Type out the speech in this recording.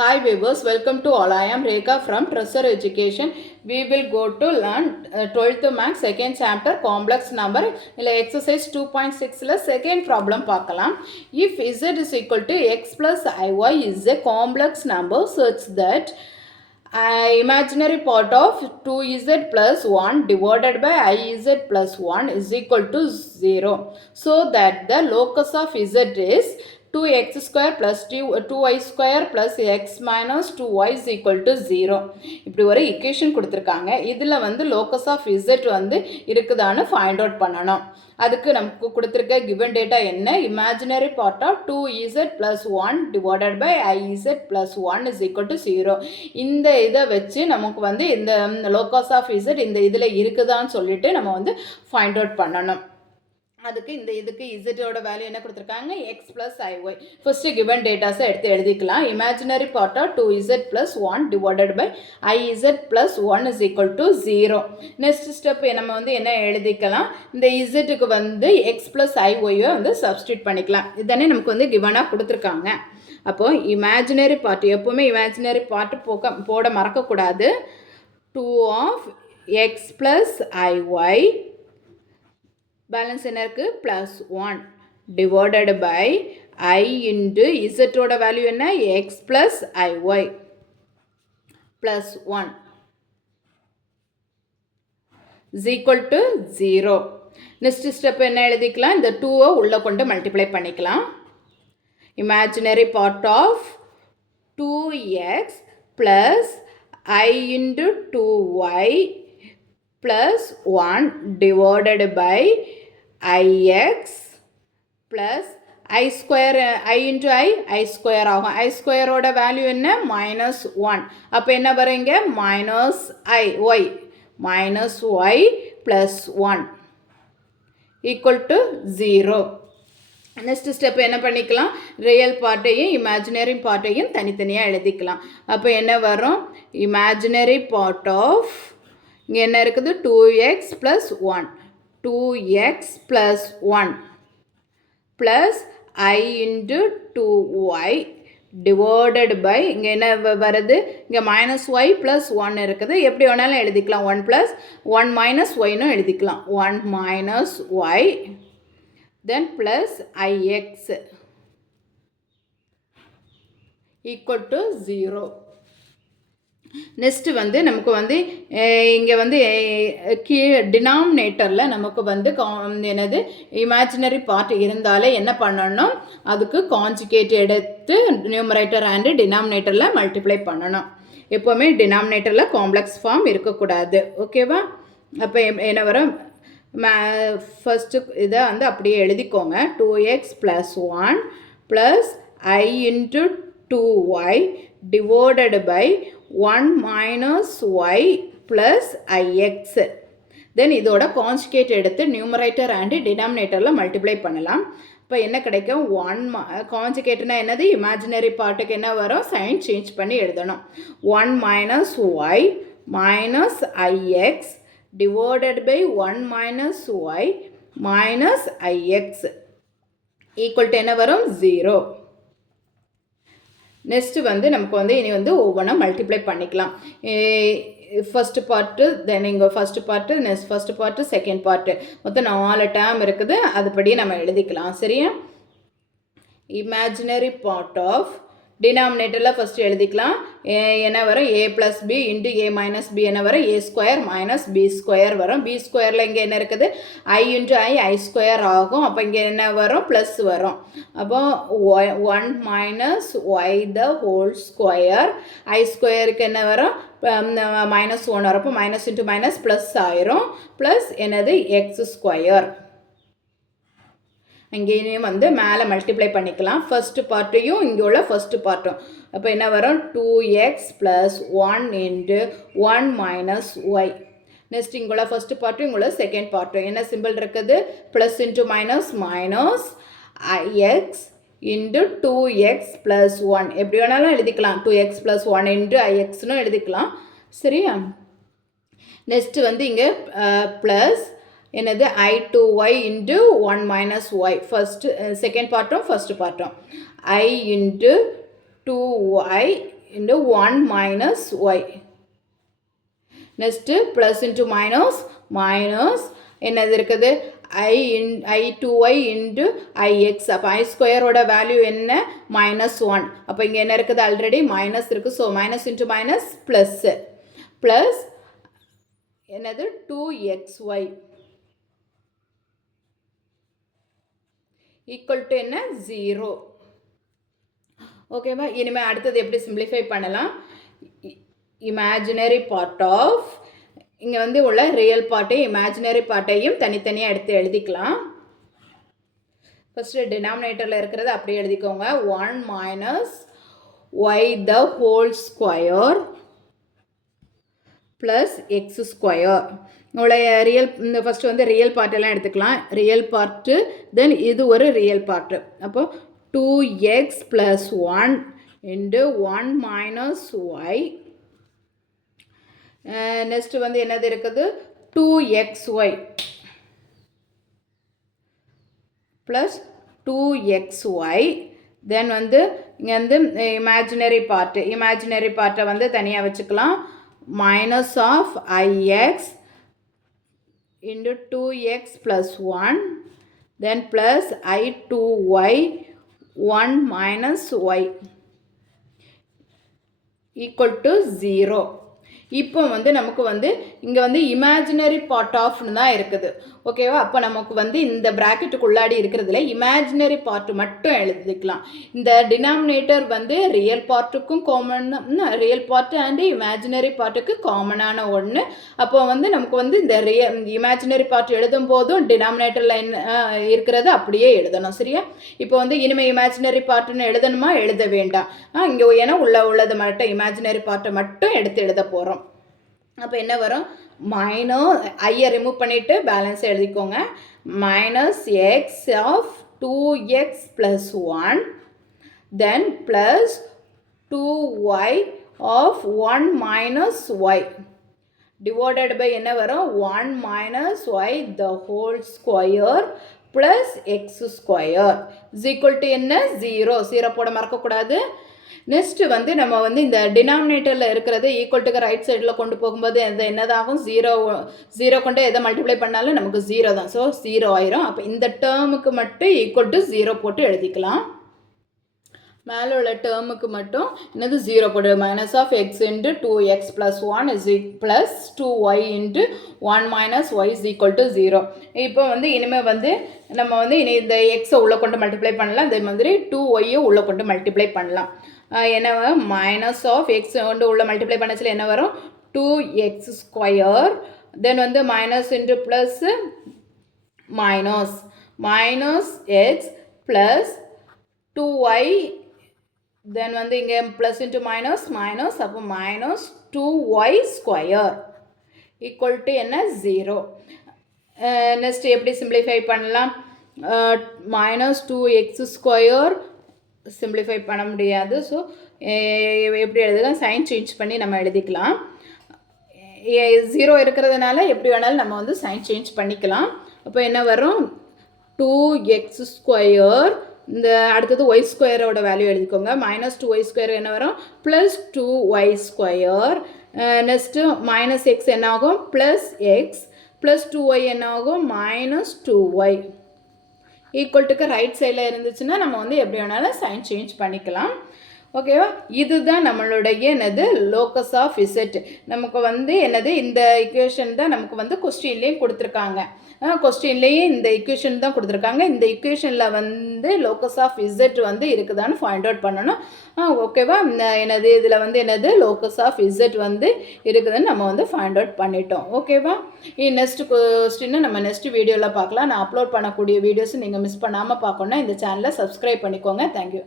Hi viewers, welcome to all. I am Rekha from Treasure Education. We will go to learn 12th Maths second chapter complex number. Exercise 2.6 second problem பார்க்கலாம். If z is equal to x plus iy is a complex number such that imaginary part of 2z plus 1 divided by iz plus 1 is equal to 0. So that the locus of z is 2x square plus 2y square plus x minus 2y is equal to 0. இப்படி ஒரு equation கொடுத்திருக்காங்க. இதில் வந்து locus of z வந்து இருக்குதான்னு find out பண்ணணும். அதுக்கு நமக்கு கொடுத்திருக்க given data என்ன? Imaginary part of 2z plus 1 divided by iz plus 1 is equal to 0. இந்த இதை வச்சு நமக்கு வந்து இந்த locus of z இந்த இதில் இருக்குதான்னு சொல்லிட்டு நம்ம வந்து find out பண்ணணும். அதுக்கு இந்த இதுக்கு z-ஓட வேல்யூ என்ன கொடுத்துருக்காங்க? x plus iy. First given டேட்டாஸை எடுத்து எழுதிக்கலாம். Imaginary part of 2z plus 1 divided by iz plus 1 is equal to 0. Next step நம்ம வந்து என்ன எழுதிக்கலாம்? இந்த z-க்கு வந்து x plus iy வந்து சப்ஸ்டியூட் பண்ணிக்கலாம். இதுதானே நமக்கு வந்து கிவனாக கொடுத்துருக்காங்க. அப்போ இமேஜினரி பார்ட் எப்போவுமே இமேஜினரி பார்ட் போட மறக்கக்கூடாது. 2 of x plus iy balance என்ன இருக்குது? Plus 1 divided by i into இசட்டோட வேல்யூ என்ன? X plus i y plus 1 is equal to 0. Next step என்ன எழுதிக்கலாம்? இந்த 2-ஐ உள்ளே கொண்டு மல்டிப்ளை பண்ணிக்கலாம். Imaginary part of 2x plus i into 2y plus 1 divided by ix plus I square I into I square ஆகும். I square ஓட value என்ன? minus 1. அப்போ என்ன வருங்க? minus y plus 1 equal to 0. Next step என்ன பண்ணிக்கலாம்? Real பார்ட்டையும் imaginary பார்ட்டையும் தனித்தனியாக எழுதிக்கலாம். அப்போ என்ன வரும்? இமேஜினரி பார்ட் ஆஃப் இங்கே என்ன இருக்குது? 2x plus 1 2x plus 1 plus I into 2y divided by இங்கே என்ன வருது? இங்கே minus y plus 1 இருக்குது. எப்படி வேணாலும் எழுதிக்கலாம். 1 plus 1 minus yன்னு எழுதிக்கலாம். 1 minus y then plus ix equal to 0. Next வந்து நமக்கு வந்து இங்கே வந்து டினாமினேட்டரில் நமக்கு வந்து என்னது இமேஜினரி பார்ட் இருந்தாலே என்ன பண்ணணும்? அதுக்கு கான்ஜுகேட் எடுத்து நியூமரேட்டர் அண்டு டினாமினேட்டரில் மல்டிப்ளை பண்ணணும். எப்போவுமே டினாமினேட்டரில் காம்ப்ளெக்ஸ் ஃபார்ம் இருக்கக்கூடாது. ஓகேவா? அப்போ என்ன வரும்? ஃபஸ்ட்டு இதை வந்து அப்படியே எழுதிக்கோங்க. 2x plus 1 plus I into 2y divided by 1 minus y plus ix. தென் இதோட கான்ஜுகேட் எடுத்து நியூமரேட்டர் அண்டு டினாமினேட்டரில் மல்டிப்ளை பண்ணலாம். இப்போ என்ன கிடைக்கும்? 1 கான்ஜுகேட்னா என்னது? இமேஜினரி பார்ட்டுக்கு என்ன வரும்? சைன் சேஞ்ச் பண்ணி எழுதணும். 1 minus y minus ix divided by 1 minus y minus ix equal to என்ன வரும்? 0. நெக்ஸ்ட்டு வந்து நமக்கு வந்து இனி வந்து ஒவ்வொன்றா மல்டிப்ளை பண்ணிக்கலாம். ஃபஸ்ட்டு பார்ட்டு தென் இங்கே first part next first part second part மொத்தம் 4 டேர்ம் இருக்குது. அதுபடி நம்ம எழுதிக்கலாம். சரியா? இமேஜினரி பார்ட் ஆஃப் டினாமினேட்டரில் ஃபஸ்ட்டு எழுதிக்கலாம். என்ன வரும்? ஏ ப்ளஸ் பி இன்ட்டு ஏ மைனஸ் பி என்ன வரும்? ஏ ஸ்கொயர் மைனஸ் பி ஸ்கொயர் வரும். பி ஸ்கொயரில் இங்கே என்ன இருக்குது? ஐ இன்ட்டு ஐ ஸ்கொயர் ஆகும். அப்போ இங்கே என்ன வரும்? ப்ளஸ் வரும். அப்போ 1 minus y the whole square. I ஸ்கொயருக்கு என்ன வரும்? மைனஸ் 1 வரப்போ மைனஸ் இன்ட்டு மைனஸ் ப்ளஸ் ஆயிரும். ப்ளஸ் என்னது? X square. இங்கேயும் வந்து மேலே மல்டிப்ளை பண்ணிக்கலாம். ஃபஸ்ட்டு பார்ட்டையும் இங்கே உள்ள ஃபஸ்ட்டு பார்ட்டும். அப்போ என்ன வரும்? 2x plus 1 into 1 minus y. Next இங்குள்ள ஃபஸ்ட்டு பார்ட்டும் இங்குள்ள செகண்ட் பார்ட்டும் என்ன சிம்பிள் இருக்குது? Plus into minus minus ix into 2x plus 1 எப்படி வேணாலும் எழுதிக்கலாம். 2x plus 1 இன்ட்டு ixன்னு எழுதிக்கலாம். சரியா? நெக்ஸ்ட்டு வந்து இங்கே ப்ளஸ் என்னது? I2y into 1 minus y. First second பார்ட்டும் ஃபஸ்ட்டு பார்ட்டும் I into 2y into 1 minus y. Next plus into minus என்னது இருக்குது I2y into ix. அப்போ I square ஓட வேல்யூ என்ன -1. அப்போ இங்கே என்ன இருக்குது ஆல்ரெடி மைனஸ் இருக்குது. So minus into minus plus என்னது 2xy ஈக்குவல் டு என்ன 0. ஓகேவா? இனிமேல் அடுத்தது எப்படி சிம்பிளிஃபை பண்ணலாம்? இமேஜினரி பார்ட் ஆஃப் இங்கே வந்து உள்ள ரியல் பார்ட்டையும் இமேஜினரி பார்ட்டையும் தனித்தனியாக எடுத்து எழுதிக்கலாம். ஃபஸ்ட்டு டினாமினேட்டரில் இருக்கிறது அப்படியே எழுதிக்கோங்க. 1 minus y the whole square plus x square. உங்களுடைய ரியல் இந்த ஃபஸ்ட்டு வந்து ரியல் பார்ட்டெல்லாம் எடுத்துக்கலாம். ரியல் பார்ட்டு தென் இது ஒரு ரியல் பார்ட்டு. அப்போ 2x plus 1 into 1 minus y. Next வந்து என்னது இருக்குது 2xy ப்ளஸ் 2xy. தென் வந்து இங்கே வந்து இமேஜினரி பார்ட்டை வந்து தனியாக வச்சுக்கலாம். Minus of ix into 2x plus 1 then plus I2y 1 minus y equal to 0. இப்போ வந்து நமக்கு வந்து இங்கே வந்து இமேஜினரி பார்ட் ஆஃப்னு தான் இருக்குது. ஓகேவா? அப்போ நமக்கு வந்து இந்த ப்ராக்கெட்டுக்குள்ளாடி இருக்கிறதுல இமேஜினரி பார்ட்டு மட்டும் எழுதிக்கலாம். இந்த டினாமினேட்டர் வந்து ரியல் பார்ட்டுக்கும் common, real part and imaginary பார்ட்டுக்கு காமனான ஒன்று. அப்போ வந்து நமக்கு வந்து இந்த இமேஜினரி பார்ட் எழுதும் போதும் டினாமினேட்டரில் இருக்கிறது அப்படியே எழுதணும். சரியா? இப்போ வந்து இனிமேல் இமேஜினரி பார்ட்டுன்னு எழுதணுமா? எழுத வேண்டாம். இங்கே ஏன்னா உள்ளது மட்டும் இமேஜினரி பார்ட்டை மட்டும் எடுத்து எழுத போகிறோம். அப்போ என்ன வரும்? மைனஸ் ஐயை ரிமூவ் பண்ணிவிட்டு பேலன்ஸ் எழுதிக்கோங்க. Minus X of 2x plus 1 then plus 2y of 1 minus y divided by என்ன வரும்? 1 minus y the whole square plus x square is equal to என்ன? 0 போட மறக்கக்கூடாது. நெக்ஸ்ட்டு வந்து நம்ம வந்து இந்த டினாமினேட்டரில் இருக்கிறது ஈக்குவல் டுக்கு ரைட் சைடில் கொண்டு போகும்போது என்னதாகும்? 0 கொண்டு எதை மல்டிப்ளை பண்ணாலும் நமக்கு 0 தான். ஸோ 0 ஆயிரும். அப்போ இந்த டேர்முக்கு மட்டும் ஈக்குவல் டு 0 போட்டு எழுதிக்கலாம். மேலே உள்ள டேர்முக்கு மட்டும் என்னது 0 போட்டு minus of X into 2x plus 1 is plus 2y into 1 minus Y is equal to 0. இப்போ வந்து இனிமேல் வந்து நம்ம வந்து இனி இந்த எக்ஸை உள்ளே கொண்டு மல்டிப்ளை பண்ணலாம். அதே மாதிரி 2yயை உள்ளே கொண்டு மல்டிப்ளை பண்ணலாம். என்ன மைனஸ் ஆஃப் எக்ஸ் வந்து உள்ள மல்டிப்ளை பண்ணச்சில் என்ன வரும்? 2x ஸ்கொயர் தென் வந்து minus into plus minus X plus 2y தென் வந்து இங்கே ப்ளஸ் இன்ட்டு மைனஸ் அப்போ minus 2y square equal to என்ன? 0. நெக்ஸ்ட் எப்படி சிம்பிளிஃபை பண்ணலாம்? மைனஸ் 2x ஸ்கொயர் சிம்பிளிஃபை பண்ண முடியாது. ஸோ எப்படி எழுதலாம்? சைன் சேஞ்ச் பண்ணி நம்ம எழுதிக்கலாம். 0 இருக்கிறதுனால எப்படி வேணாலும் நம்ம வந்து சைன் சேஞ்ச் பண்ணிக்கலாம். அப்போ என்ன வரும்? 2x ஸ்கொயர் இந்த அடுத்தது ஒய் ஸ்கொயரோட வேல்யூ எழுதிக்கோங்க. மைனஸ் 2y ஸ்கொயர் என்ன வரும்? Plus 2y square. Next minus X என்ன ஆகும்? ப்ளஸ் எக்ஸ் ப்ளஸ் 2y என்ன ஆகும்? மைனஸ் 2y ஈக்குவல் டுக்கு ரைட் சைடில் இருந்துச்சுன்னா நம்ம வந்து எப்படி வேணாலும் சைன் சேஞ்ச் பண்ணிக்கலாம். ஓகேவா? இதுதான் நம்மளுடைய என்னது லோக்கஸ் ஆஃப் இசட். நமக்கு வந்து என்னது இந்த இக்குவேஷன் தான் நமக்கு வந்து கொஸ்டின்லேயும் கொடுத்துருக்காங்க. கொஸ்டின்லேயும் இந்த இக்குவேஷன் தான் கொடுத்துருக்காங்க. இந்த இக்குவேஷனில் வந்து லோக்கஸ் ஆஃப் இசட் வந்து இருக்குதான்னு ஃபைண்ட் அவுட் பண்ணணும். ஓகேவா? என்னது இதில் வந்து என்னது லோக்கஸ் ஆஃப் இசட் வந்து இருக்குதுன்னு நம்ம வந்து ஃபைண்ட் அவுட் பண்ணிட்டோம். ஓகேவா? நெக்ஸ்ட் கொஸ்டின்னு நம்ம நெக்ஸ்ட் வீடியோவில் பார்க்கலாம். நான் அப்லோட் பண்ணக்கூடிய வீடியோஸ் நீங்கள் மிஸ் பண்ணாமல் பார்க்கணுன்னா இந்த சேனலை சப்ஸ்கிரைப் பண்ணிக்கோங்க. தேங்க்யூ.